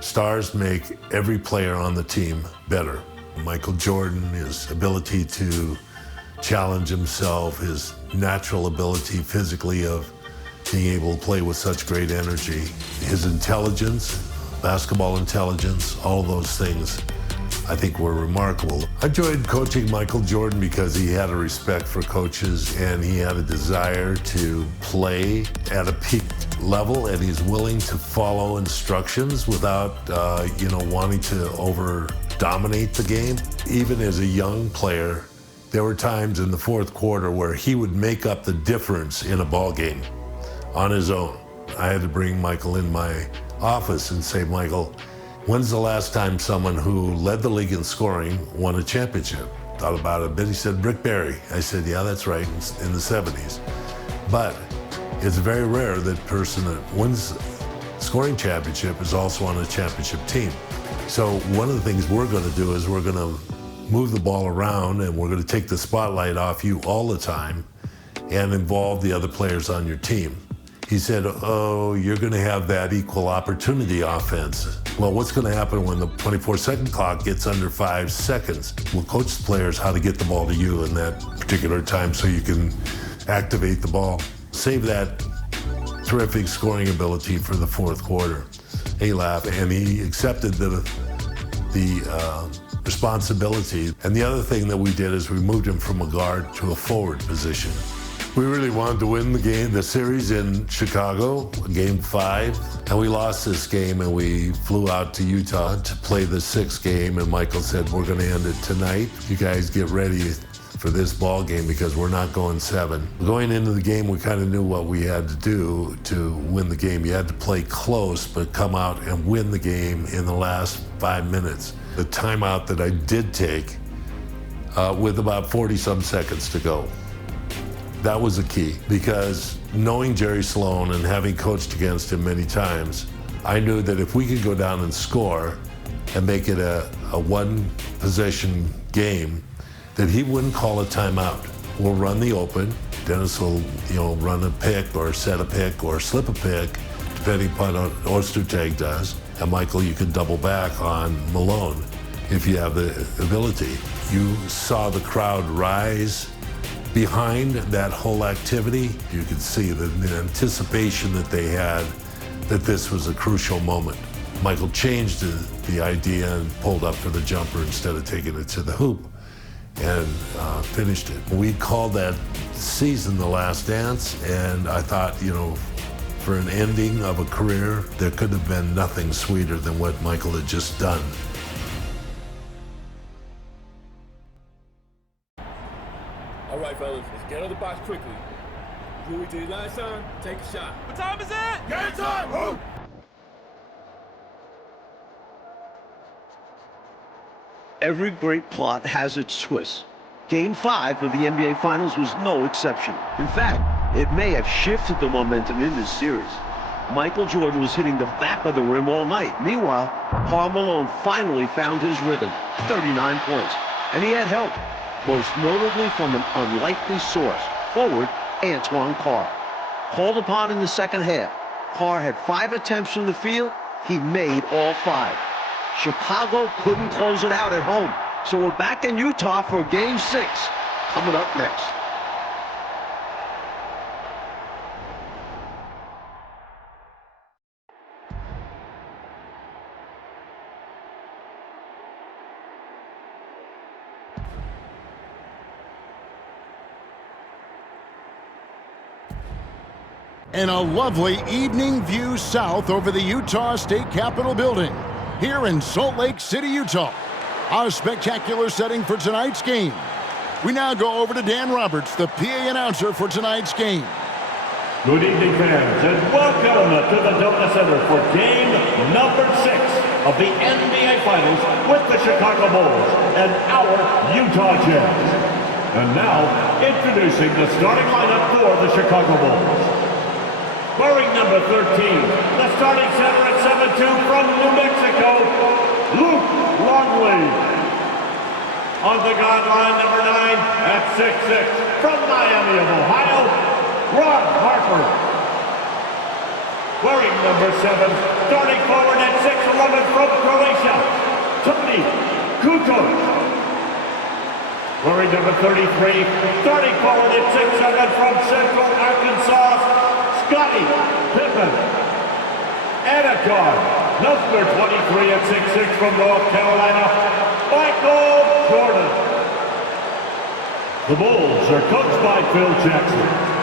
Stars make every player on the team better. Michael Jordan, his ability to challenge himself, his natural ability physically of being able to play with such great energy, his intelligence, basketball intelligence, all of those things I think were remarkable. I enjoyed coaching Michael Jordan because he had a respect for coaches and he had a desire to play at a peak level, and he's willing to follow instructions without, wanting to over-dominate the game. Even as a young player, there were times in the fourth quarter where he would make up the difference in a ball game on his own. I had to bring Michael in my office and say, Michael, when's the last time someone who led the league in scoring won a championship? Thought about it a bit. He said, Rick Barry. I said, yeah, that's right, in the 70s. But it's very rare that person that wins scoring championship is also on a championship team. So one of the things we're going to do is we're going to move the ball around and we're going to take the spotlight off you all the time and involve the other players on your team. He said, oh, you're going to have that equal opportunity offense. Well, what's going to happen when the 24-second clock gets under 5 seconds? We'll coach the players how to get the ball to you in that particular time so you can activate the ball. Save that terrific scoring ability for the fourth quarter. He laughed and he accepted the responsibility. And the other thing that we did is we moved him from a guard to a forward position. We really wanted to win the series in Chicago, game 5, and we lost this game and we flew out to Utah to play the 6th game, and Michael said, we're going to end it tonight. You guys get ready for this ball game because we're not going 7. Going into the game, we kind of knew what we had to do to win the game. You had to play close, but come out and win the game in the last 5 minutes. The timeout that I did take with about 40-some seconds to go. That was the key, because knowing Jerry Sloan and having coached against him many times, I knew that if we could go down and score and make it a one-possession game, that he wouldn't call a timeout. We'll run the open. Dennis will, run a pick or set a pick or slip a pick, depending upon what Ostertag does. And Michael, you can double back on Malone if you have the ability. You saw the crowd rise behind that whole activity. You could see the anticipation that they had that this was a crucial moment. Michael changed the idea and pulled up for the jumper instead of taking it to the hoop and finished it. We called that season The Last Dance, and I thought, for an ending of a career, there could have been nothing sweeter than what Michael had just done. All right, fellas, let's get out of the box quickly. Louis, to your last time, take a shot. What time is it? Game time! Move! Every great plot has its twist. Game 5 of the NBA Finals was no exception. In fact, it may have shifted the momentum in this series. Michael Jordan was hitting the back of the rim all night. Meanwhile, Karl Malone finally found his rhythm, 39 points. And he had help, most notably from an unlikely source, forward Antoine Carr. Called upon in the second half, Carr had 5 attempts from the field. He made all 5. Chicago couldn't close it out at home, so we're back in Utah for Game 6, coming up next. And a lovely evening view south over the Utah State Capitol building here in Salt Lake City, Utah. A spectacular setting for tonight's game. We now go over to Dan Roberts, the PA announcer for tonight's game. Good evening, fans, and welcome to the Donut Center for game number 6 of the NBA Finals with the Chicago Bulls and our Utah Jazz. And now, introducing the starting lineup for the Chicago Bulls. Wearing number 13, the starting center at 7'2" from New Mexico, Luke Longley. On the guard line, number 9 at 6'6", from Miami of Ohio, Ron Harper. wearing number 7, starting forward at 6'11" from Croatia, Tony Kukoc. Wearing number 33, starting forward at 6'7" from Central Arkansas, Scottie Pippen. And a guard, number 23 at 6'6" from North Carolina, Michael Jordan. The Bulls are coached by Phil Jackson.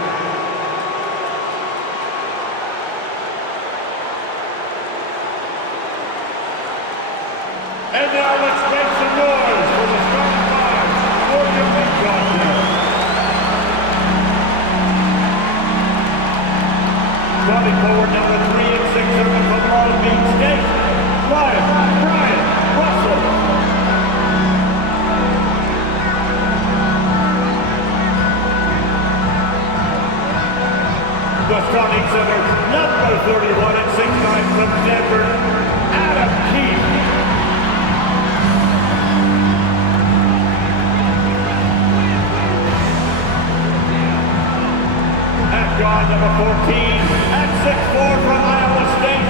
And now let's make some noise for the starting five for your Utah Jazz. Starting forward number 3 at 6'7" from Long Beach State, Brian Russell. The starting center, number 31 at 6'9" from Denver, Adam Keefe. At guard, number 14 at 6'4" from Iowa State,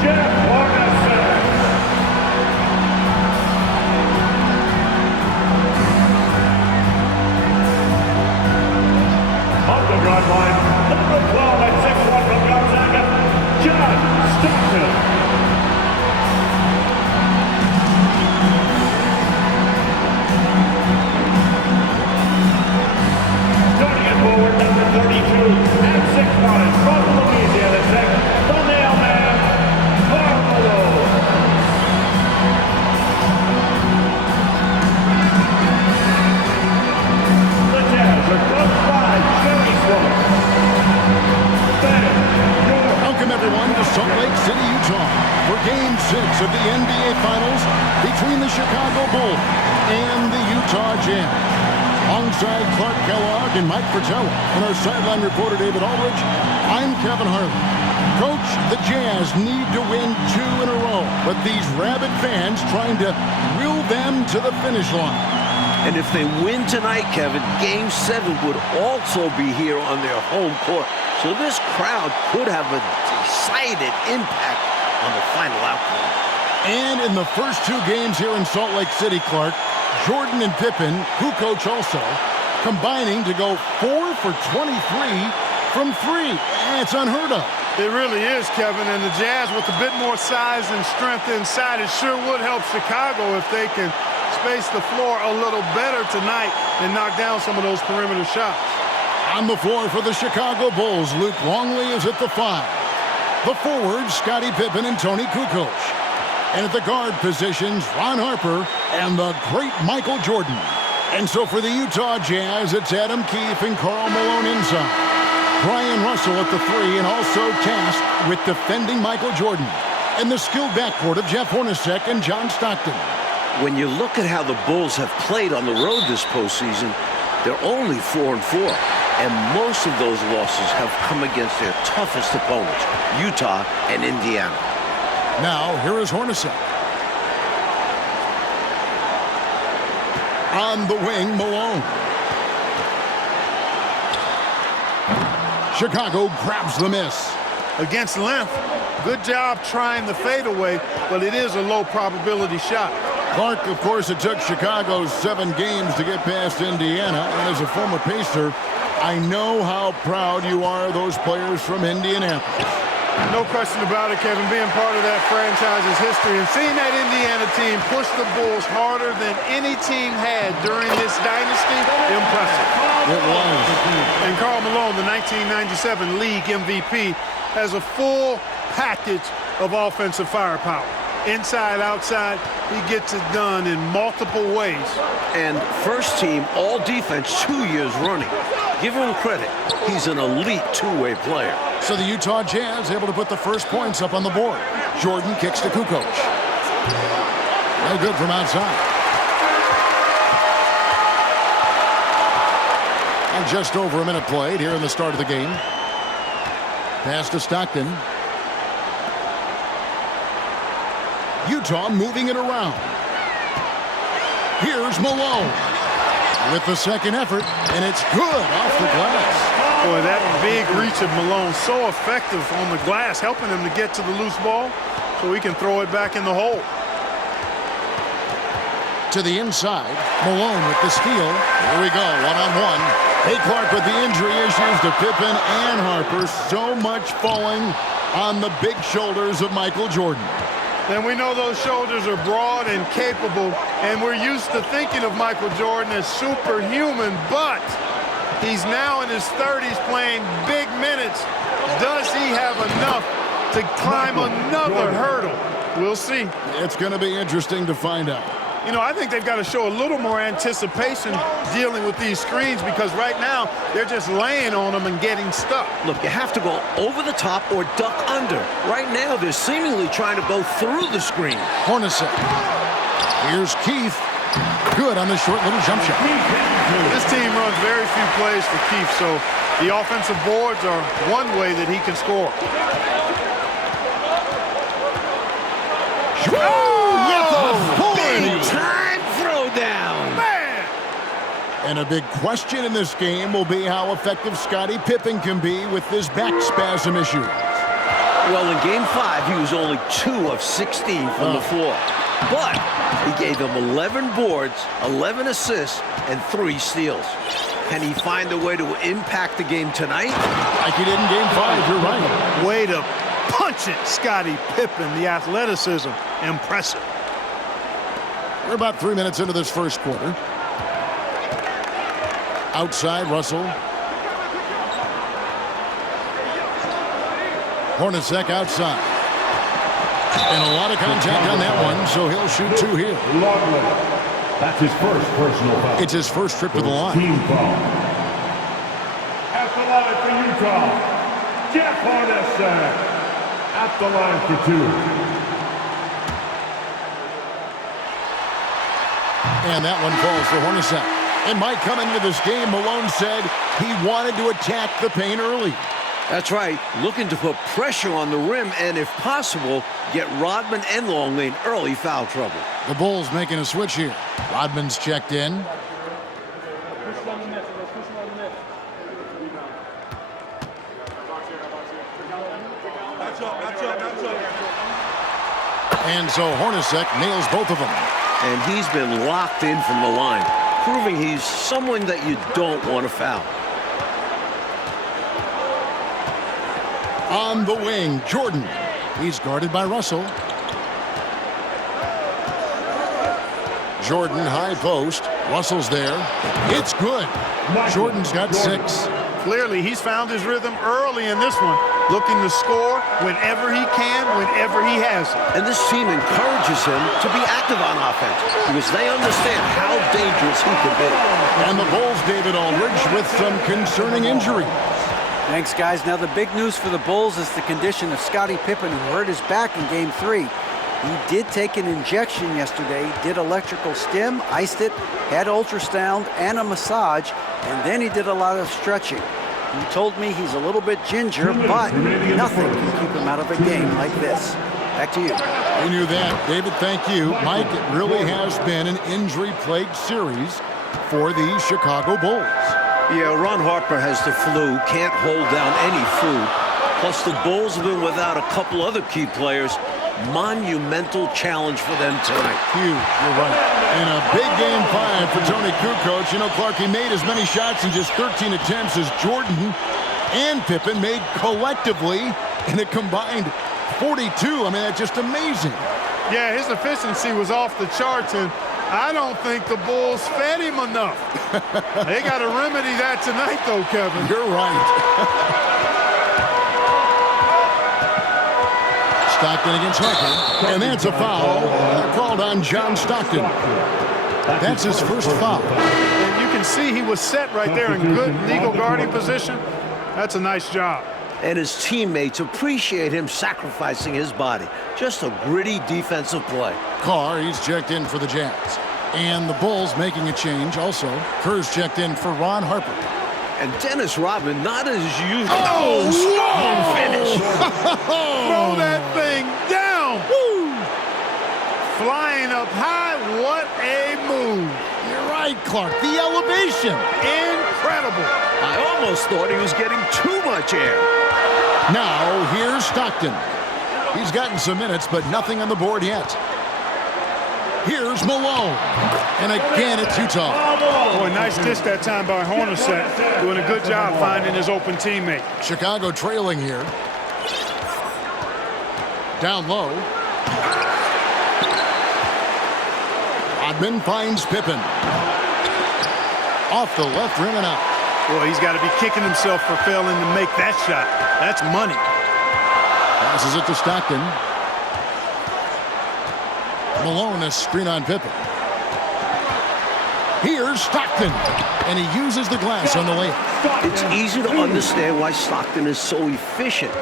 Jeff Hornacek. On the guard line, number 12 at 6'1" from Gonzaga, John Stockton. Starting at forward, number 32 at 6'9" from Louisiana Tech, the mailman, Carmelo. The Jazz are coached by Jerry Sloan. Welcome, everyone, to Salt Lake City, Utah, for Game 6 of the NBA Finals between the Chicago Bulls and the Utah Jazz. Alongside Clark Kellogg and Mike Fratello and our sideline reporter David Aldridge, I'm Kevin Harlan. Coach, the Jazz need to win 2 in a row, but these rabid fans trying to will them to the finish line. And if they win tonight, Kevin, Game 7 would also be here on their home court. So this crowd could have a decided impact on the final outcome. And in the first 2 games here in Salt Lake City, Clark, Jordan and Pippen, who coach also, combining to go 4 for 23 from 3. It's unheard of. It really is, Kevin, and the Jazz with a bit more size and strength inside, it sure would help Chicago if they can space the floor a little better tonight and knock down some of those perimeter shots. On the floor for the Chicago Bulls, Luke Longley is at the 5. The forwards, Scottie Pippen and Tony Kukoc. And at the guard positions, Ron Harper and the great Michael Jordan. And so for the Utah Jazz, it's Adam Keefe and Karl Malone inside. Brian Russell at the 3 and also tasked with defending Michael Jordan. And the skilled backcourt of Jeff Hornacek and John Stockton. When you look at how the Bulls have played on the road this postseason, they're only 4-4. And most of those losses have come against their toughest opponents, Utah and Indiana. Now, here is Hornacek. On the wing, Malone. Chicago grabs the miss. Against length, good job trying the fadeaway, but it is a low probability shot. Clark, of course, it took Chicago 7 games to get past Indiana. And as a former Pacer, I know how proud you are of those players from Indianapolis. No question about it, Kevin, being part of that franchise's history and seeing that Indiana team push the Bulls harder than any team had during this dynasty, impressive. It was. And Karl Malone, the 1997 league MVP, has a full package of offensive firepower. Inside, outside, he gets it done in multiple ways. And first team all defense 2 years running. Give him credit. He's an elite two-way player. So the Utah Jazz able to put the first points up on the board. Jordan kicks to Kukoc. No good from outside. And just over a minute played here in the start of the game. Pass to Stockton. Utah moving it around. Here's Malone with the second effort, and it's good off the glass. Boy, that big reach of Malone, so effective on the glass, helping him to get to the loose ball so he can throw it back in the hole. To the inside, Malone with the steal. Here we go, one-on-one. Hey, Clark, with the injury issues to Pippen and Harper, so much falling on the big shoulders of Michael Jordan. And we know those shoulders are broad and capable, and we're used to thinking of Michael Jordan as superhuman, but he's now in his 30s playing big minutes. Does he have enough to climb another hurdle? We'll see. It's going to be interesting to find out. You know, I think they've got to show a little more anticipation dealing with these screens, because right now they're just laying on them and getting stuck. Look, you have to go over the top or duck under. Right now, they're seemingly trying to go through the screen. Hornacek. Here's Keith. Good on the short little jump shot. This team runs very few plays for Keith, so the offensive boards are one way that he can score. Big time throwdown. Man! And a big question in this game will be how effective Scottie Pippen can be with this back spasm issue. Well, in Game 5, he was only 2 of 16 from the floor. But he gave them 11 boards, 11 assists, and 3 steals. Can he find a way to impact the game tonight? Like he did in Game 5, you're right. Way to punch it, Scottie Pippen. The athleticism, impressive. We're about 3 minutes into this first quarter. Outside, Russell. Hornacek outside. And a lot of contact on that one, so he'll shoot 2 here. Lovely. That's his first personal foul. It's his first trip to the line. Team foul. At the line for Utah, Jeff Hornacek. At the line for 2. And that one falls for Hornacek. And Mike, coming into this game, Malone said he wanted to attack the paint early. That's right, looking to put pressure on the rim and, if possible, get Rodman and Longley in early foul trouble. The Bulls making a switch here. Rodman's checked in. And so Hornacek nails both of them. And he's been locked in from the line, proving he's someone that you don't want to foul. On the wing, Jordan. He's guarded by Russell. Jordan, high post. Russell's there. It's good. Jordan's got 6. Clearly, he's found his rhythm early in this one, looking to score whenever he can, whenever he has it. And this team encourages him to be active on offense because they understand how dangerous he can be. And the Bulls, David Aldridge, with some concerning injuries. Thanks, guys. Now, the big news for the Bulls is the condition of Scottie Pippen, who hurt his back in Game 3. He did take an injection yesterday, did electrical stim, iced it, had ultrasound and a massage, and then he did a lot of stretching. He told me he's a little bit ginger, but nothing can keep him out of a game like this. Back to you. We knew that. David, thank you. Mike, it really has been an injury-plagued series for the Chicago Bulls. Yeah, Ron Harper has the flu, can't hold down any food. Plus, the Bulls have been without a couple other key players. Monumental challenge for them tonight. Huge, you're right. And a big Game 5 for Tony Kukoc. You know, Clark, he made as many shots in just 13 attempts as Jordan and Pippen made collectively in a combined 42. I mean, that's just amazing. Yeah, his efficiency was off the charts, and I don't think the Bulls fed him enough. They got to remedy that tonight, though, Kevin. You're right. Stockton against Harper, and that's a foul called on John Stockton. That's his first foul. And you can see he was set right there in good legal guarding position. That's a nice job. And his teammates appreciate him sacrificing his body. Just a gritty defensive play. Carr, he's checked in for the Jazz. And the Bulls making a change also. Kerr's checked in for Ron Harper. And Dennis Rodman, not as usual. Oh, strong finish. Throw that thing down. Woo. Flying up high, what a move. You're right, Clark. The elevation. incredible. I almost thought he was getting too much air. Now, here's Stockton. He's gotten some minutes, but nothing on the board yet. Here's Malone. And again, it's Utah. Boy, nice dish that time by Hornacek. Doing a good job finding his open teammate. Chicago trailing here. Down low. Rodman finds Pippen. Off the left rim and out. Boy, he's got to be kicking himself for failing to make that shot. That's money. Passes it to Stockton. Malone, a screen on Pippen. Here's Stockton, and he uses the glass on the layup. It's easy to understand why Stockton is so efficient.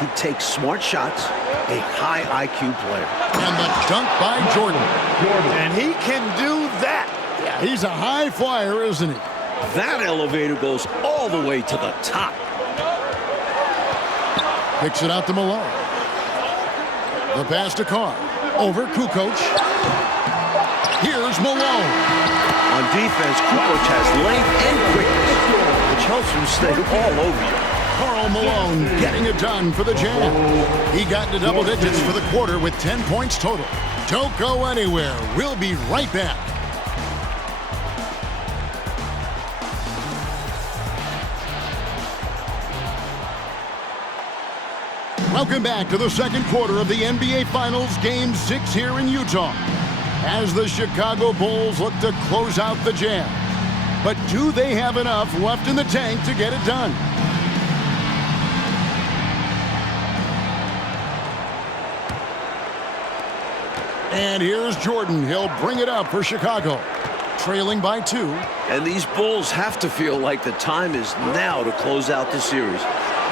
He takes smart shots, a high IQ player. And the dunk by Jordan. And he can do that. Yeah, he's a high flyer, isn't he? That elevator goes all the way to the top. Kicks it out to Malone. The pass to Carr. Over Kukoc. Here's Malone. On defense, Kukoc has length and quickness, which helps him stay all over you. Karl Malone getting it done for the Jam. He got into double digits for the quarter with 10 points total. Don't go anywhere. We'll be right back. Welcome back to the second quarter of the NBA Finals, Game 6 here in Utah, as the Chicago Bulls look to close out the Jam. But do they have enough left in the tank to get it done? And here's Jordan. He'll bring it up for Chicago, trailing by 2. And these Bulls have to feel like the time is now to close out the series.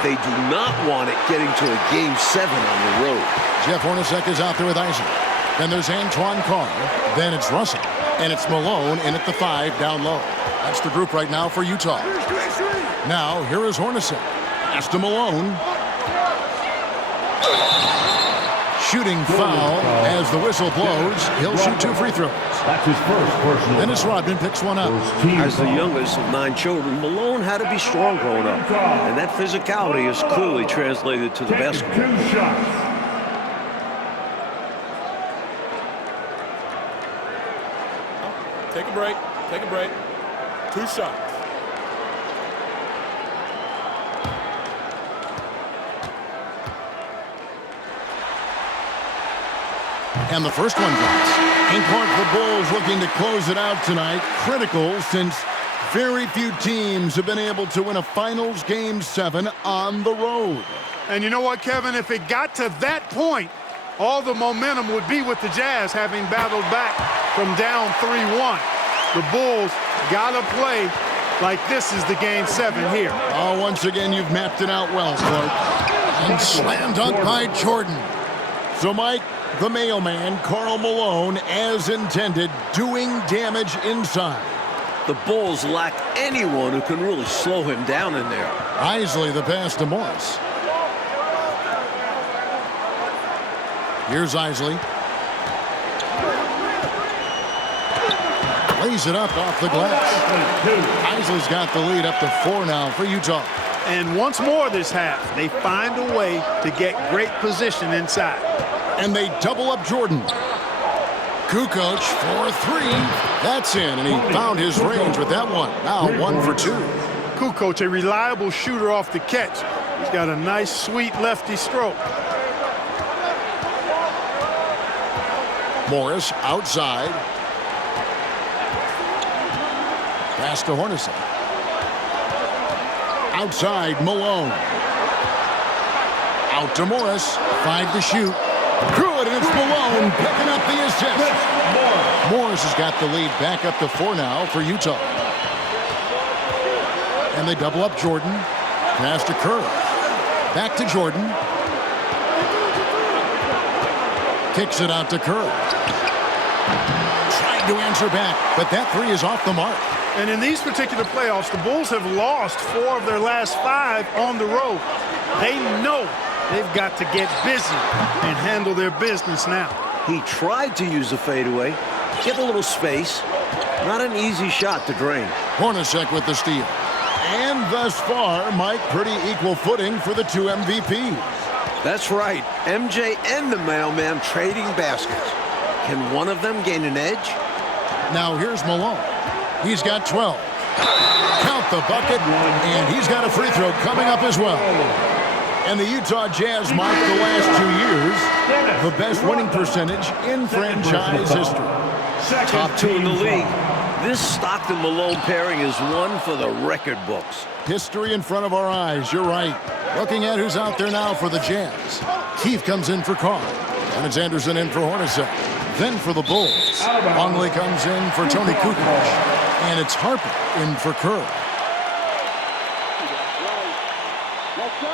They do not want it getting to a Game 7 on the road. Jeff Hornacek is out there with Isaac. Then there's Antoine Carr. Then it's Russell. And it's Malone in at the 5 down low. That's the group right now for Utah. Now, here is Hornacek. Pass to Malone. Shooting foul as the whistle blows. He'll shoot 2 free throws. That's his first personal. Dennis Rodman picks one up. As the youngest of 9 children, Malone had to be strong growing up. And that physicality is clearly translated to the basketball. 2 shots. Take a break. Take a break. 2 shots. And the first one drops. In court, the Bulls looking to close it out tonight. Critical, since very few teams have been able to win a Finals Game 7 on the road. And you know what, Kevin? If it got to that point, all the momentum would be with the Jazz, having battled back from down 3-1. The Bulls got to play like this is the Game 7 here. Oh, once again, you've mapped it out well, Clark. And slam dunk by Jordan. So, Mike, the mailman, Karl Malone, as intended, doing damage inside. The Bulls lack anyone who can really slow him down in there. Isley, the pass to Morris. Here's Isley. Lays it up off the glass. Isley's got the lead up to 4 now for Utah. And once more this half, they find a way to get great position inside. And they double up Jordan. Kukoc for 3. That's in, and he found his range with that one. Now 1 for 2. Kukoc, a reliable shooter off the catch. He's got a nice, sweet lefty stroke. Morris outside. Pass to Hornacek. Outside, Malone. Out to Morris. 5 to shoot. Good, and it's Malone picking up the assist. Morris has got the lead back up to 4 now for Utah. And they double up Jordan. Pass to Kerr. Back to Jordan. Kicks it out to Kerr. Trying to answer back, but that 3 is off the mark. And in these particular playoffs, the Bulls have lost 4 of their last 5 on the road. They know they've got to get busy and handle their business now. He tried to use a fadeaway, get a little space. Not an easy shot to drain. Hornacek with the steal. And thus far, Mike, pretty equal footing for the two MVPs. That's right. MJ and the mailman trading baskets. Can one of them gain an edge? Now here's Malone. He's got 12. Count the bucket, and he's got a free throw coming up as well. And the Utah Jazz marked the last 2 years the best winning percentage in franchise history. Top two in the league. This Stockton-Malone pairing is one for the record books. History in front of our eyes, you're right. Looking at who's out there now for the Jazz. Keith comes in for Carr. And it's Anderson in for Hornacek. Then for the Bulls, Longley comes in for Tony Kukoc. And it's Harper in for Kerr. Let's go.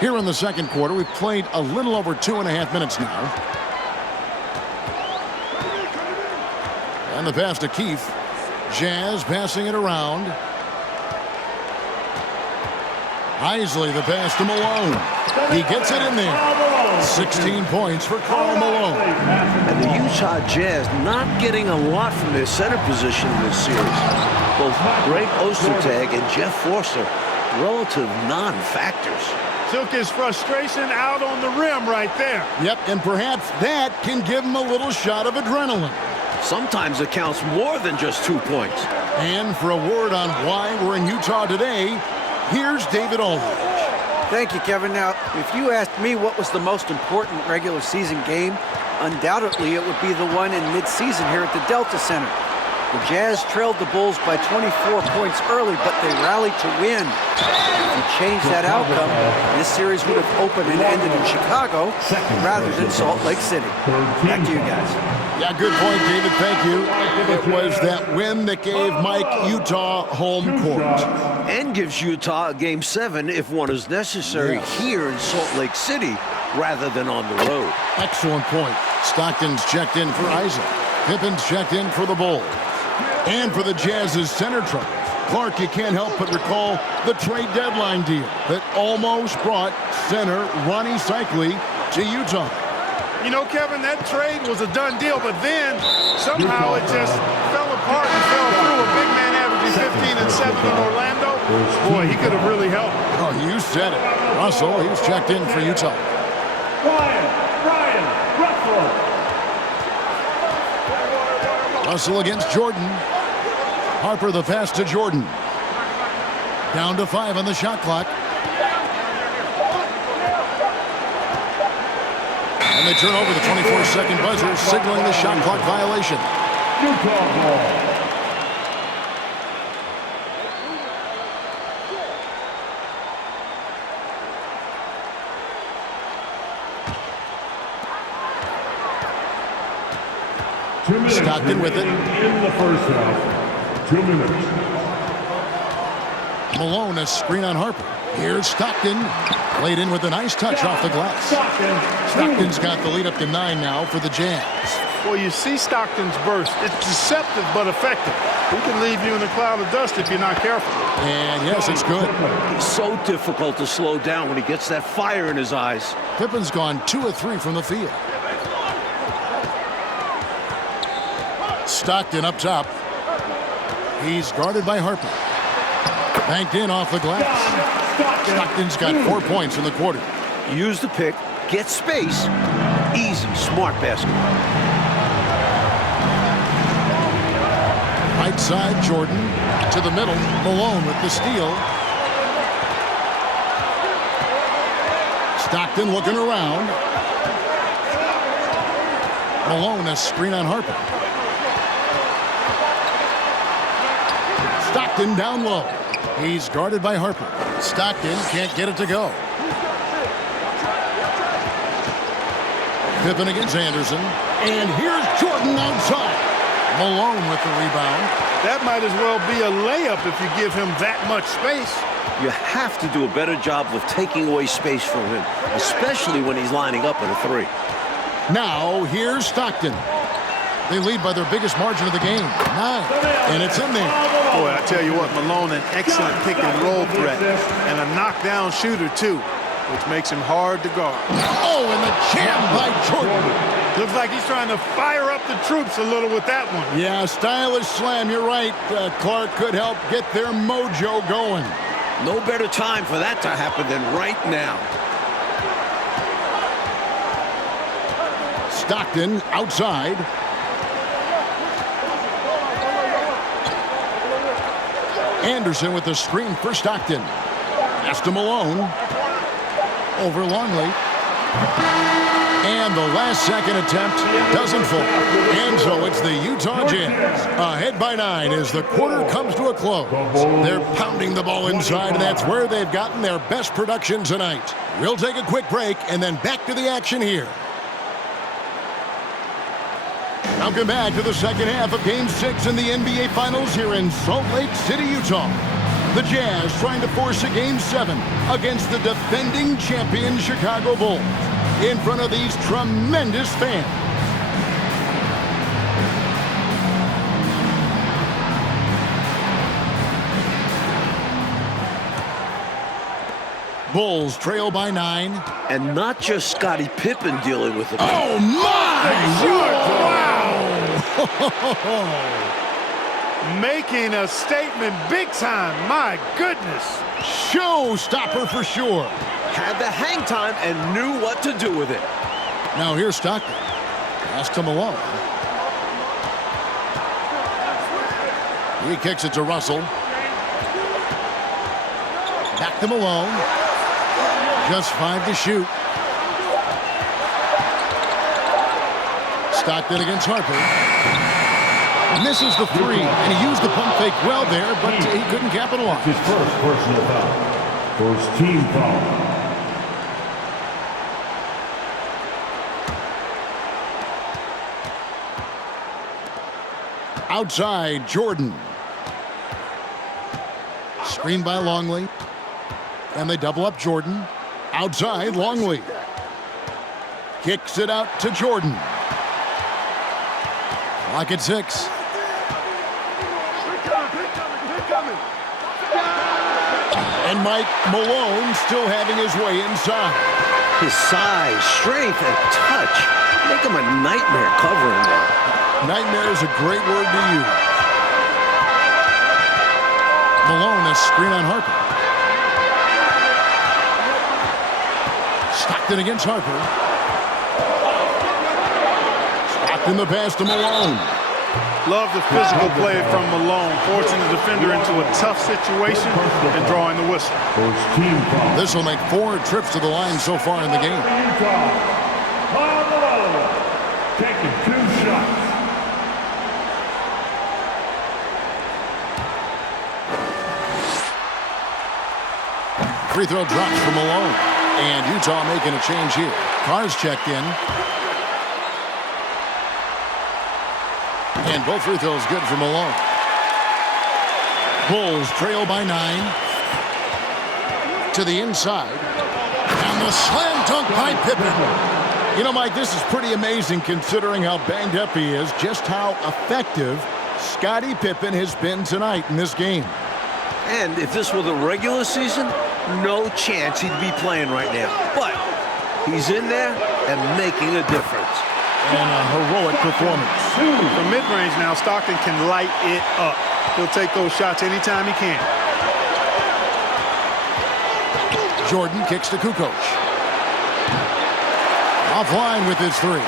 Here in the second quarter, we've played a little over 2.5 minutes now. And the pass to Keith. Jazz passing it around. Isley, the pass to Malone. He gets it in there. 16 points for Karl Malone. And the Utah Jazz not getting a lot from their center position in this series. Both Greg Ostertag and Jeff Forster, relative non-factors. Took his frustration out on the rim right there. Yep, and perhaps that can give him a little shot of adrenaline. Sometimes it counts more than just 2 points. And for a word on why we're in Utah today, here's David Aldridge. Thank you, Kevin. Now, if you asked me what was the most important regular season game, undoubtedly it would be the one in mid-season here at the Delta Center. The Jazz trailed the Bulls by 24 points early, but they rallied to win. If you change that outcome, this series would have opened and ended in Chicago rather than Salt Lake City. Back to you guys. Yeah, good point, David. Thank you. It was that win that gave Mike Utah home court. And gives Utah a Game 7 if one is necessary here in Salt Lake City rather than on the road. Excellent point. Stockton's checked in for Isaac. Pippen's checked in for the Bulls. And for the Jazz's center troubles, Clark, you can't help but recall the trade deadline deal that almost brought center Ronnie Cycli to Utah. You know, Kevin, that trade was a done deal, but then somehow it just fell apart and fell through. A big man averaging 15 and 7 in Orlando. Boy, he could have really helped. Oh, you said it. Russell, he's checked in for Utah. Brian Russell. Russell against Jordan. Harper the pass to Jordan. Down to 5 on the shot clock. And they turn over the 24-second buzzer, signaling the shot clock violation. Utah ball. Stockton with it. In the first half, 2 minutes. Malone, a screen on Harper. Here's Stockton. Played in with a nice touch off the glass. Stockton's got the lead up to 9 now for the Jazz. Well, you see Stockton's burst. It's deceptive but effective. He can leave you in a cloud of dust if you're not careful. And yes, it's good. It's so difficult to slow down when he gets that fire in his eyes. Pippen's gone 2 of 3 from the field. Stockton up top. He's guarded by Harper. Banked in off the glass. Stockton's got 4 points in the quarter. Use the pick, get space. Easy, smart basket. Right side, Jordan. To the middle, Malone with the steal. Stockton looking around. Malone, a screen on Harper. Stockton down low. He's guarded by Harper. Stockton can't get it to go. Pippen against Anderson. And here's Jordan outside. Malone with the rebound. That might as well be a layup if you give him that much space. You have to do a better job of taking away space from him, especially when he's lining up at a 3. Now, here's Stockton. They lead by their biggest margin of the game, 9. And it's in there. Boy, I tell you what, Malone, an excellent pick and roll threat. And a knockdown shooter, too, which makes him hard to guard. Oh, and the jam by Jordan. Looks like he's trying to fire up the troops a little with that one. Yeah, stylish slam. You're right. Clark could help get their mojo going. No better time for that to happen than right now. Stockton outside. Anderson with the screen for Stockton. Pass to Malone. Over Longley. And the last-second attempt doesn't fall. And so it's the Utah Jazz ahead by 9 as the quarter comes to a close. They're pounding the ball inside, and that's where they've gotten their best production tonight. We'll take a quick break and then back to the action here. Welcome back to the second half of Game 6 in the NBA Finals here in Salt Lake City, Utah. The Jazz trying to force a Game 7 against the defending champion Chicago Bulls in front of these tremendous fans. Bulls trail by 9. And not just Scottie Pippen dealing with it. Oh, my! Wow! Making a statement big time. My goodness. Showstopper for sure. Had the hang time and knew what to do with it. Now here's Stockton. Pass to Malone. He kicks it to Russell. Back to Malone. Just 5 to shoot. Stockton against Harper. Misses the 3, and he used the pump fake well there, but he couldn't capitalize. His first personal foul. First team foul. Outside, Jordan. Screen by Longley. And they double up Jordan. Outside, Longley. Kicks it out to Jordan. Clock at 6. And Mike Malone still having his way inside. His size, strength, and touch make him a nightmare covering there. Nightmare is a great word to use. Malone, a screen on Harper. Stockton against Harper. Stockton the pass to Malone. Love the physical play from Malone, forcing the defender into a tough situation and drawing the whistle. First team foul. This will make 4 trips to the line so far in the game. Utah. Malone. Taking 2 shots. Free throw drops for Malone. And Utah making a change here. Carr's checked in. And both free throws good for Malone. Bulls trail by 9. To the inside. And the slam dunk by Pippen. You know, Mike, this is pretty amazing considering how banged up he is, just how effective Scottie Pippen has been tonight in this game. And if this were the regular season, no chance he'd be playing right now. But he's in there and making a difference. And a heroic performance. From mid-range now, Stockton can light it up. He'll take those shots anytime he can. Jordan kicks to Kukoc. Offline with his 3.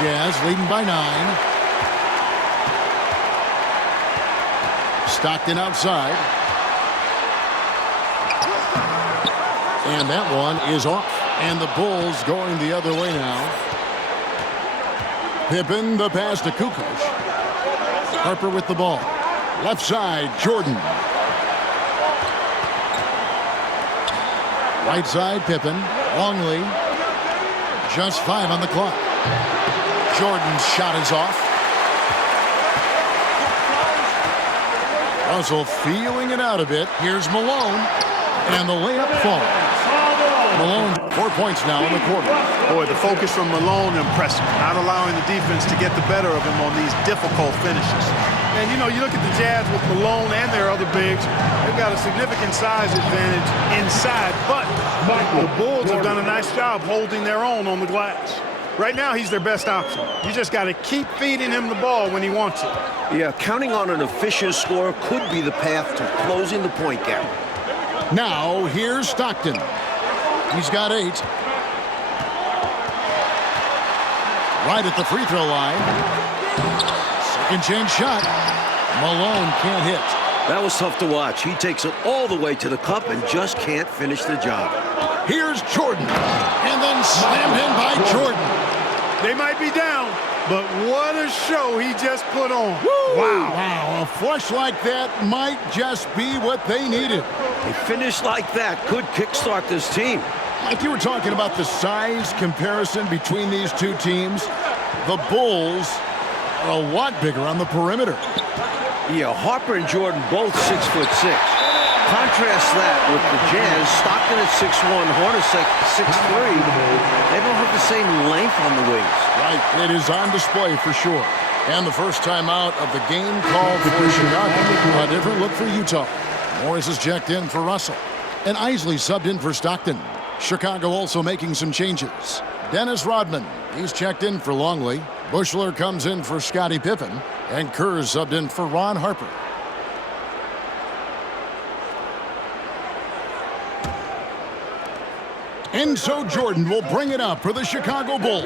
Jazz leading by 9. Stockton outside. And that one is off. And the Bulls going the other way now. Pippen, the pass to Kukoc. Harper with the ball. Left side, Jordan. Right side, Pippen. Longley. Just 5 on the clock. Jordan's shot is off. Russell feeling it out a bit. Here's Malone. And the layup falls. Malone, 4 points now in the quarter. Boy, the focus from Malone impressive. Not allowing the defense to get the better of him on these difficult finishes. And, you know, you look at the Jazz with Malone and their other bigs, they've got a significant size advantage inside. But the Bulls have done a nice job holding their own on the glass. Right now, he's their best option. You just got to keep feeding him the ball when he wants it. Yeah, counting on an efficient score could be the path to closing the point gap. Now, here's Stockton. He's got 8. Right at the free throw line. Second chance shot. Malone can't hit. That was tough to watch. He takes it all the way to the cup and just can't finish the job. Here's Jordan. And then slammed in by Jordan. They might be down, but what a show he just put on. Woo! Wow, a flush like that might just be what they needed. A finish like that could kickstart this team. Like you were talking about the size comparison between these two teams, the Bulls are a lot bigger on the perimeter. Yeah, Harper and Jordan both 6'6". Contrast that with the Jazz, Stockton at 6'1", Hornacek 6'3". They don't have the same length on the wings. Right, it is on display for sure. And the first time out of the game called for Chicago. A different look for Utah. Morris is checked in for Russell. And Isley subbed in for Stockton. Chicago also making some changes. Dennis Rodman, he's checked in for Longley. Bushler comes in for Scottie Pippen. And Kerr subbed in for Ron Harper. And so Jordan will bring it up for the Chicago Bulls.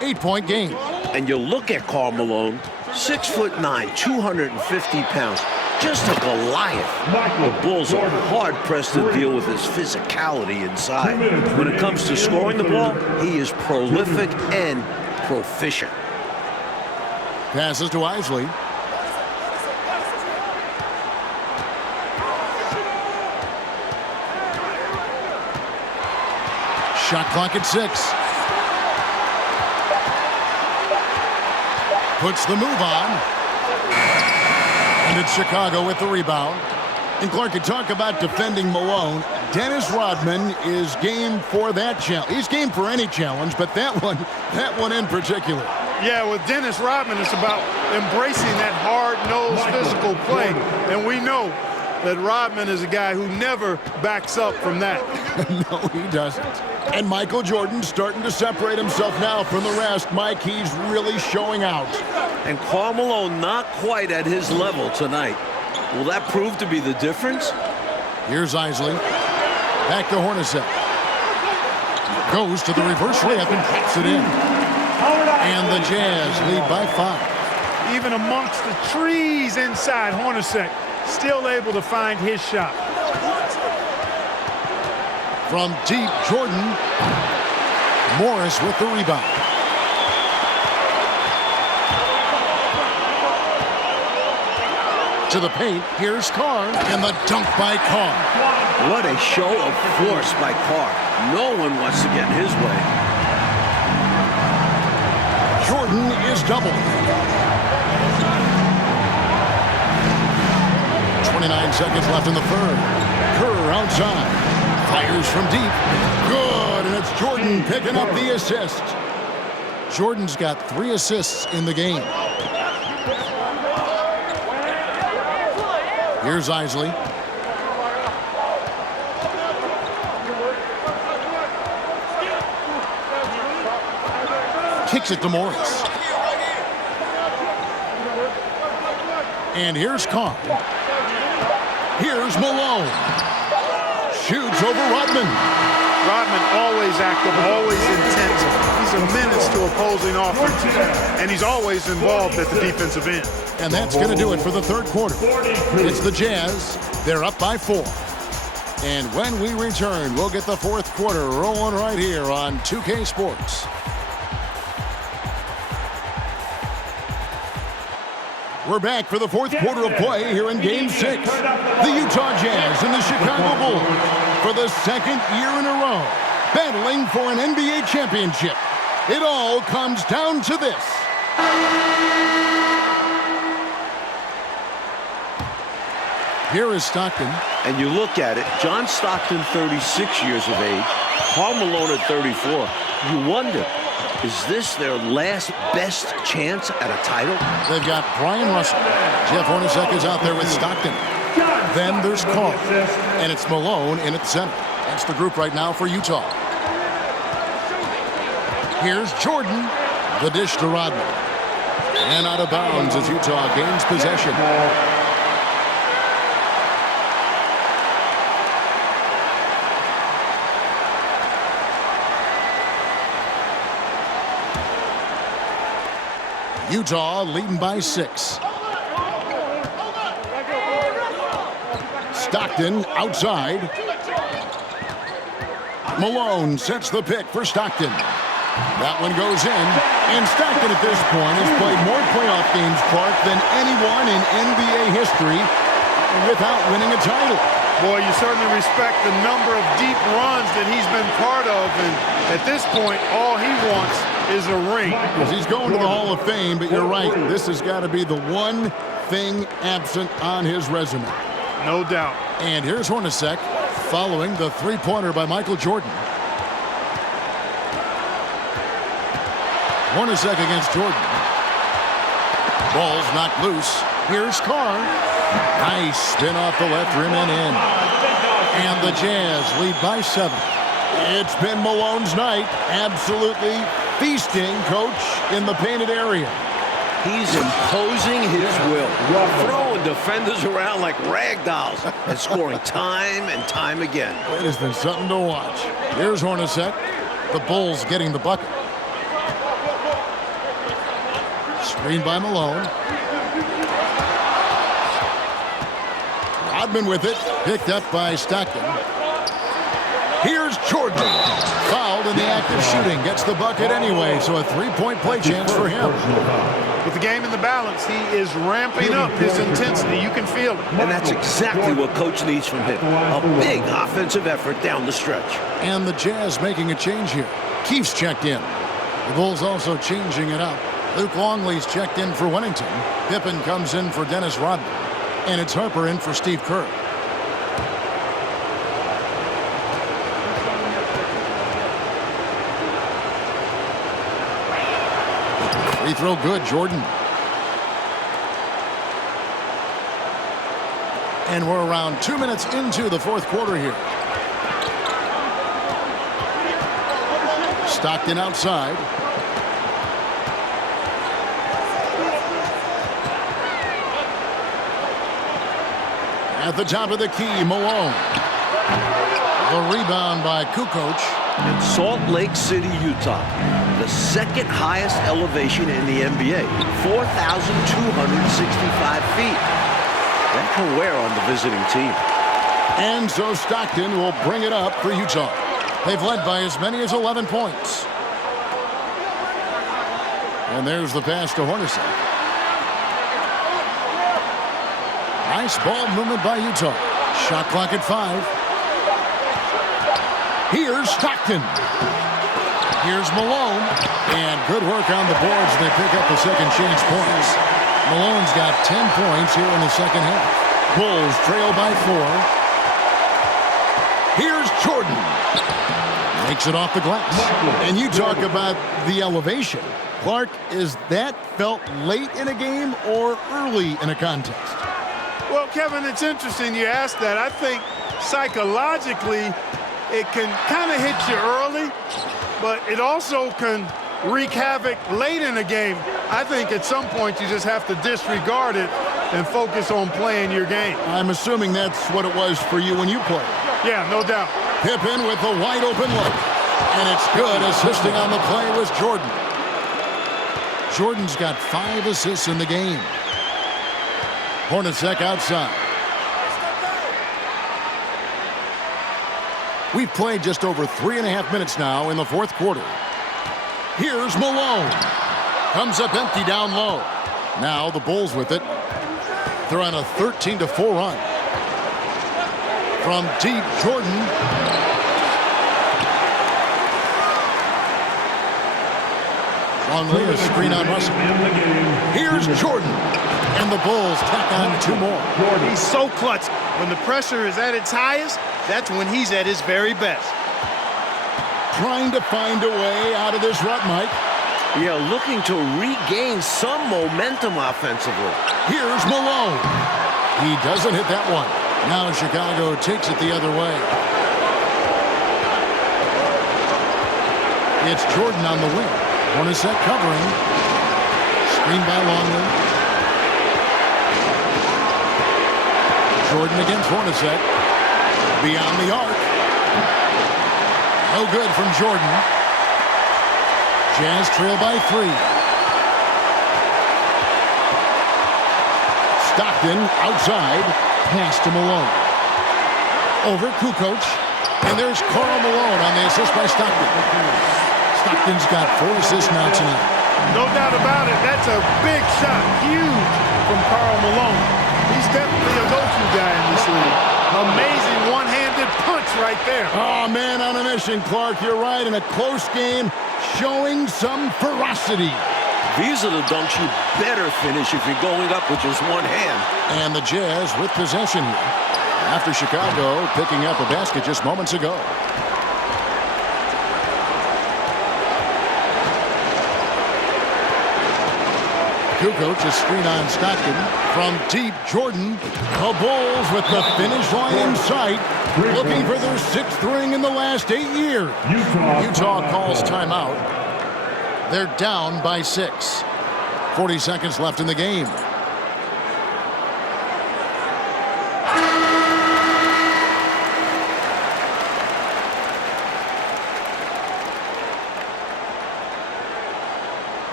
8-point game. And you look at Karl Malone, 6'9", 250 pounds. Just a Goliath. The Bulls are hard-pressed to deal with his physicality inside. When it comes to scoring the ball, he is prolific and proficient. Passes to Isley. Shot clock at 6. Puts the move on. And it's Chicago with the rebound. And Clark, you talk about defending Malone. Dennis Rodman is game for that challenge. He's game for any challenge, but that one in particular. Yeah, with Dennis Rodman, it's about embracing that hard-nosed physical play. And we know that Rodman is a guy who never backs up from that. No, he doesn't. And Michael Jordan starting to separate himself now from the rest. Mike, he's really showing out. And Karl Malone not quite at his level tonight. Will that prove to be the difference? Here's Isley. Back to Hornacek. Goes to the reverse layup and puts it in. And the Jazz lead by 5. Even amongst the trees inside, Hornacek still able to find his shot. From deep, Jordan. Morris with the rebound. To the paint, here's Carr, and the dunk by Carr. What a show of force by Carr. No one wants to get in his way. Jordan is doubled. 29 seconds left in the third. Kerr outside. Fires from deep. Good, and it's Jordan picking up the assist. Jordan's got 3 assists in the game. Here's Isley. Kicks it to Morris. And here's Carr. Here's Malone. Shoots over Rodman. Rodman always active, always intense. He's a menace to opposing offense, and he's always involved at the defensive end. And that's going to do it for the third quarter. It's the Jazz. They're up by 4. And when we return, we'll get the fourth quarter rolling right here on 2K Sports. We're back for the fourth quarter of play here in Game 6. The Utah Jazz and the Chicago Bulls, for the second year in a row, battling for an NBA championship. It all comes down to this. Here is Stockton. And you look at it, John Stockton, 36 years of age, Karl Malone at 34. You wonder, is this their last best chance at a title? They've got Brian Russell. Jeff Hornacek is out there with Stockton. Then there's Carr. And it's Malone in at the center. That's the group right now for Utah. Here's Jordan. The dish to Rodman. And out of bounds as Utah gains possession. Utah leading by 6. Stockton outside. Malone sets the pick for Stockton. That one goes in. And Stockton at this point has played more playoff games, Clark, than anyone in NBA history without winning a title. Boy, you certainly respect the number of deep runs that he's been part of. And at this point, all he wants is a ring. He's going to the Hall of Fame, but you're right. This has got to be the one thing absent on his resume. No doubt. And here's Hornacek following the three-pointer by Michael Jordan. Hornacek against Jordan. Ball's knocked loose. Here's Carr. Nice spin off the left rim and in. And the Jazz lead by 7. It's been Malone's night. Absolutely feasting, Coach, in the painted area. He's imposing his will, throwing defenders around like rag dolls and scoring time and time again. It has been something to watch. Here's Hornacek. The Bulls getting the bucket. Screen by Malone. Rodman with it. Picked up by Stockton. Here's Jordan. Fouled in the act of shooting. Gets the bucket anyway, so a three-point play chance for him. With the game in the balance, he is ramping up his intensity. You can feel it. And that's exactly what Coach needs from him. A big offensive effort down the stretch. And the Jazz making a change here. Keefe's checked in. The Bulls also changing it up. Luke Longley's checked in for Wennington. Pippen comes in for Dennis Rodman. And it's Harper in for Steve Kerr. Free throw good, Jordan. And we're around 2 minutes into the fourth quarter here. Stockton outside. At the top of the key, Malone. The rebound by Kukoc. In Salt Lake City, Utah, the second highest elevation in the NBA, 4,265 feet. That can wear on the visiting team. And so Stockton will bring it up for Utah. They've led by as many as 11 points. And there's the pass to Hornacek. Nice ball movement by Utah. Shot clock at 5. Here's Stockton. Here's Malone. And good work on the boards. They pick up the second chance points. Malone's got 10 points here in the second half. Bulls trail by 4. Here's Jordan. Makes it off the glass. And you talk about the elevation. Clark, is that felt late in a game or early in a contest? Well, Kevin, it's interesting you asked that. I think psychologically it can kind of hit you early, but it also can wreak havoc late in a game. I think at some point you just have to disregard it and focus on playing your game. I'm assuming that's what it was for you when you played. Yeah, no doubt. Pippen with a wide open look. And it's good. Assisting on the play was Jordan. Jordan's got 5 assists in the game. Hornacek outside. We've played just over 3.5 minutes now in the fourth quarter. Here's Malone. Comes up empty down low. Now the Bulls with it. They're on a 13-4 run. From deep, Jordan. Longley, a screen on Russell. Here's Jordan. And the Bulls tack on 2 more. He's so clutch. When the pressure is at its highest, that's when he's at his very best. Trying to find a way out of this rut, Mike. Yeah, looking to regain some momentum offensively. Here's Malone. He doesn't hit that one. Now Chicago takes it the other way. It's Jordan on the wing. Hornacek covering. Screen by Longley. Jordan against Hornacek. Beyond the arc. No good from Jordan. Jazz trail by 3. Stockton outside. Pass to Malone. Over Kukoc. And there's Karl Malone on the assist by Stockton. Stockton's got 4 assists now tonight. No doubt about it. That's a big shot. Huge from Karl Malone. He's definitely a go-to guy in this league. Amazing one-handed punch right there. Oh, man on a mission, Clark. You're right. In a close game, showing some ferocity. These are the dunks you better finish if you're going up with just one hand. And the Jazz with possession here. After Chicago picking up a basket just moments ago. Kukoc a screen on Stockton. From deep, Jordan. The Bulls with the finish line in sight. Looking for their 6th ring in the last 8 years. Utah calls timeout. They're down by 6. 40 seconds left in the game.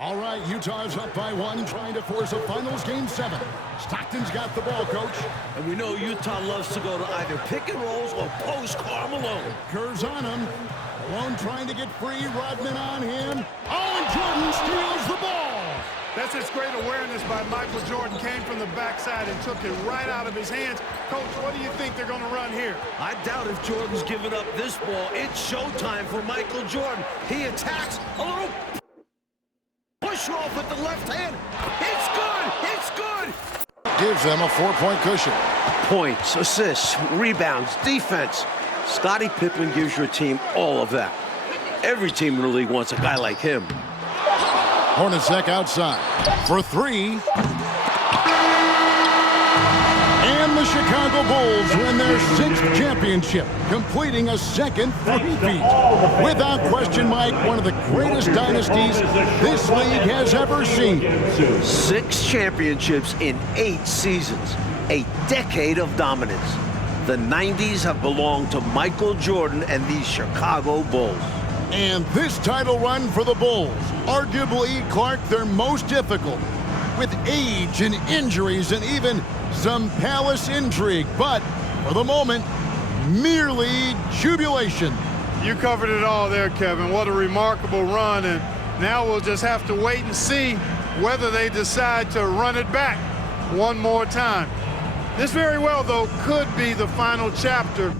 All right, Utah's up by 1, trying to force a finals game 7. Stockton's got the ball, Coach. And we know Utah loves to go to either pick and rolls or post Karl Malone. Kerr's on him. Malone trying to get free. Rodman on him. Oh, and Jordan steals the ball. That's just great awareness by Michael Jordan. Came from the backside and took it right out of his hands. Coach, what do you think they're going to run here? I doubt if Jordan's giving up this ball. It's showtime for Michael Jordan. He attacks a little push off with the left hand. It's good. It's good. Gives them a 4-point cushion. Points, assists, rebounds, defense. Scottie Pippen gives your team all of that. Every team in the league wants a guy like him. Hornacek outside for 3. And the Chicago Bulls win their 6th championship, completing a 2nd three-peat. Without question, Mike, one of the greatest dynasties this league has ever seen. 6 championships in 8 seasons, a decade of dominance. The 90s have belonged to Michael Jordan and the Chicago Bulls. And this title run for the Bulls, arguably, Clark, their most difficult, with age and injuries and even some palace intrigue. But for the moment, merely jubilation. You covered it all there, Kevin. What a remarkable run. And now we'll just have to wait and see whether they decide to run it back one more time. This very well, though, could be the final chapter